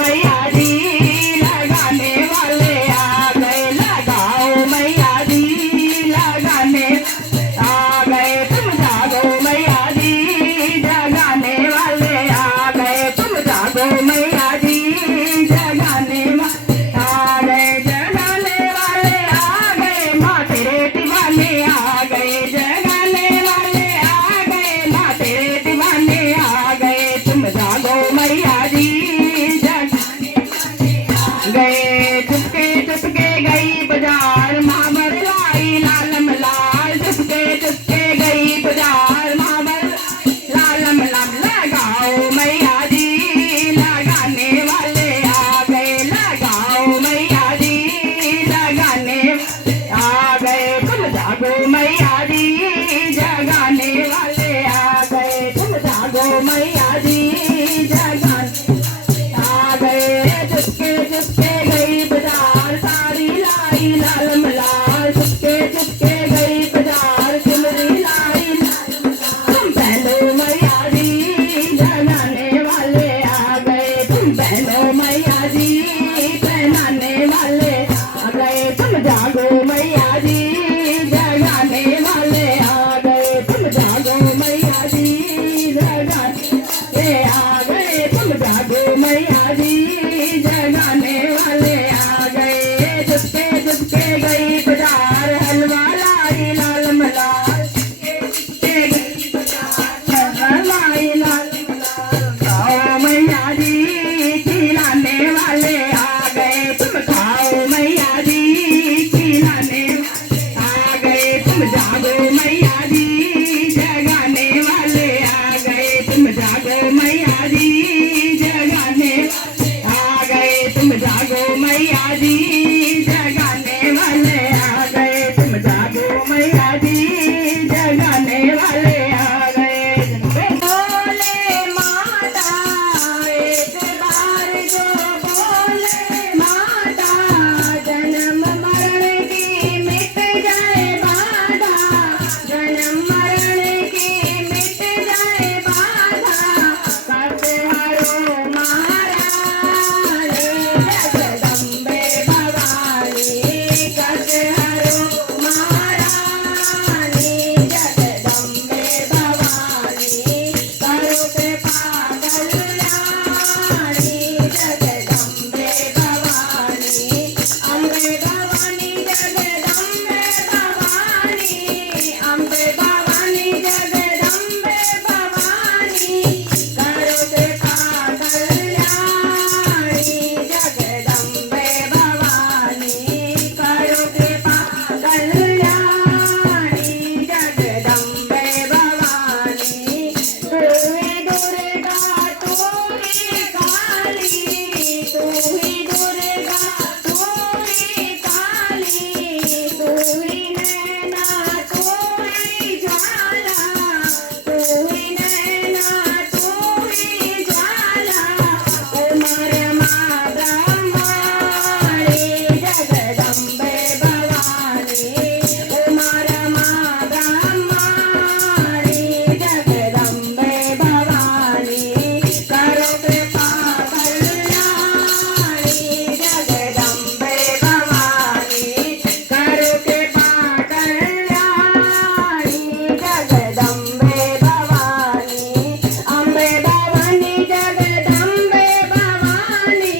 मैया जी लगाने वाले आ गए, लगाओ मैया जी लगाने आ गए, तुम जागो मैया जी जगाने वाले आ गए, तुम जागो मैया जी जगाने आ गए, जगाने वाले आ गए, माँ तेरे दीवाने आ गए, जगाने वाले आ गए, माँ तेरे दीवाने आ गए, तुम जागो मैया जी जगाने आ गए। चुपके चुपके गई बाजार माँ बरलाई लालम लाल, चुपके चुपके गई बाजार माँ बरलाई लालम लाल, लगाओ मैया जी लगाने वाले आ गए, लगाओ मैया जी लगाने आ गए, तुम जागो मैया जी जगाने वाले आ गए, तुम जागो मैया जी जगाने आ गए। चुपके चुपके गई बाजार साड़ी लाई लालम लाल, चुपके चुपके गई बाजार चुनरी लाई तुम पहनो मैया जी जगाने वाले आ गए, तुम पहनो मैया जी पहनाने वाले आ गए, तुम जागो मैया जी जगाने वाले आ गए, तुम जागो मैया जी जगाने आ गए, तुम जागो मैया जी जगाने वाले आ गए। चुपके चुपके गई बाजार हलवा लाई लालम लाल, चुपके गई बाजार हलवा लाई लालम लाल, खाओ मैया जी खिलाने वाले आ गए, तुम खाओ मैया जी खिलाने आ गए, तुम जागो मैया जी जगाने वाले आ गए, तुम जागो मैया जी जगाने आ गए, तुम जागो मैया जी जगाने वाले आ गए, तुम जागो मैया जी जगाने वाले आ गए। बोले माता एक बार जो बोले माता, जन्म मरण की मिट जाए बाधा, जन्म मरण की मिट जाए बाधा, करते हरो महारानी जगदम्बे भवानी, करते हरो महारानी जगदम्बे भवानी, करो कृपा कल्याणी जगदम्बे भवानी, अम्बे भवानी जगदम्बे भवानी, अम्बे भवानी जगदम्बे भवानी, करो कृपा कल्याणी जगदम्बे भवानी, करो कृपा कल्याणी जगदम्बे भवानी, तू ही दुर्गा तू ही काली, तू ही दुर्गा तू ही काली, तू ही नैना तू ही ज्वाला, तू ही नैना तू ही ज्वाला, उमर माँ ब्रह्माणी जगदम्बे भवानी, उमर माँ ब्रह्माणी जगदम्बे भवानी, करो कृपा कल्याणी जगदम्बे भवानी, करो कृपा कल्याणी जगदम्बे भवानी, अम्बे भवानी जगदम्बे भवानी,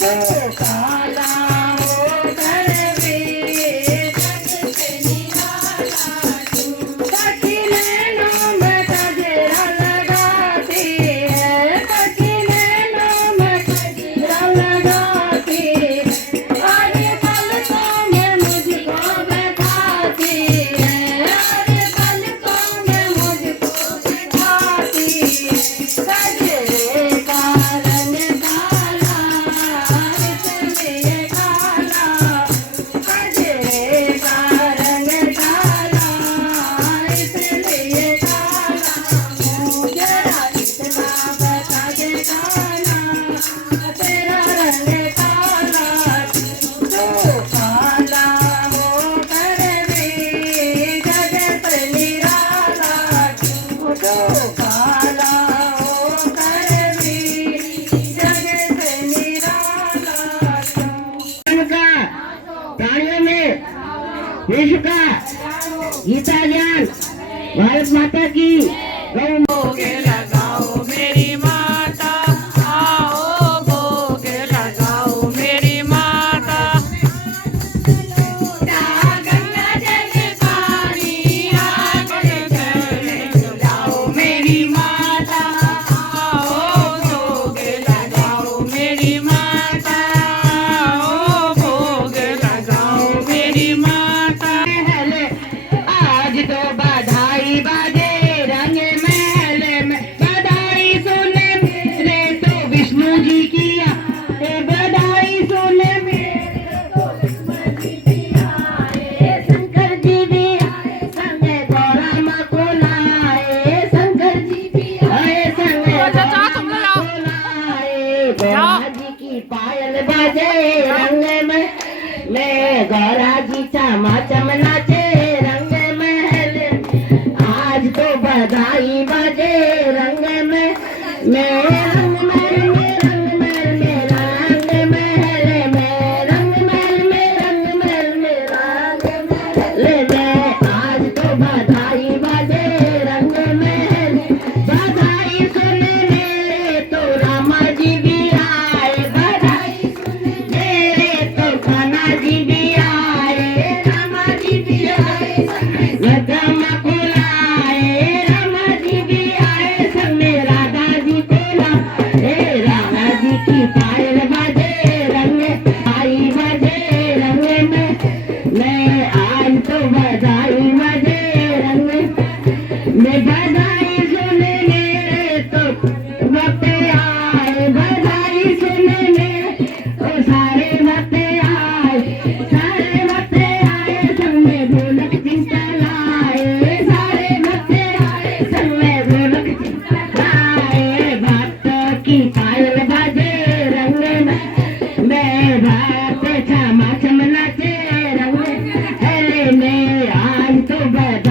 तो काला होकर भी जगत निराला तू। सखी नैनों में गजरा लगाती है, सखी नैनों में गजरा लगाती, अरे पलकों में मुझको बैठाती है, अरे पलकों में मुझको बैठाती। गजरे का रंग काला इसलिए काला, गजरे का रंग काला इसलिए काला। जरा इतना बता दे काला, तेरा रंग काला तो काला होकर भी जगत निराला तू। तो काला होकर भी जगत निराला तू। प्राणियों में विश्व का गीता ज्ञान, भारत माता की गौ। भोग लगाओ मेरी माता, आओ भोग लगाओ मेरी माता। गंगा जल पानी आकर जलाओ मेरी माता, आओ भोग लगाओ मेरी माता, आओ भोग लगाओ मेरी माता। आज तो बधाई बाजे रंग महल में, बधाई सुने मेरे तो विष्णु जी किया, बधाई सुने मेरे तो विष्णु जी किया। शंकर जी भी आए संग गौरा माँ को लाए, शंकर जी भी आए संग गौरा माँ को लाए। गौरा जी की पायल बाजे रंग में, मैं गौरा जी चमा चम नाचे रंग महल। आज तो बधाई बाजे रंग में, मैं रंग महल में रंग महल मेरा रंग महल में, रंग महल में रंग महल मेरा रंग महल में। आज तो बधाई बाजे रंग महल, बधाई सुने मेरे तो रामा जी भी आए, बधाई सुने मेरे तो कान्हा जी भी आए, रामा जी भी आए राधा माँ को लाए, रामा जी भी आए संग में राधा जी को लाए। राधा जी की पायल बाजे रंग, आई बाजे रंग में, मैं आज तो बधाई बाजे रंग में। बधाई सुने मेरे तो भक्त आए, बधाई सुने मेरे तो सारे भक्त आए, सारे भक्त आए संग में ढोलक चिंता लाए, सारे भक्त आए संग में ढोलक चिंता लाए। भक्त की पायल बाजे रंग में, मैं भक्त क्षमा क्षम नाचे रंग में। अरे मैं आज तो बधाई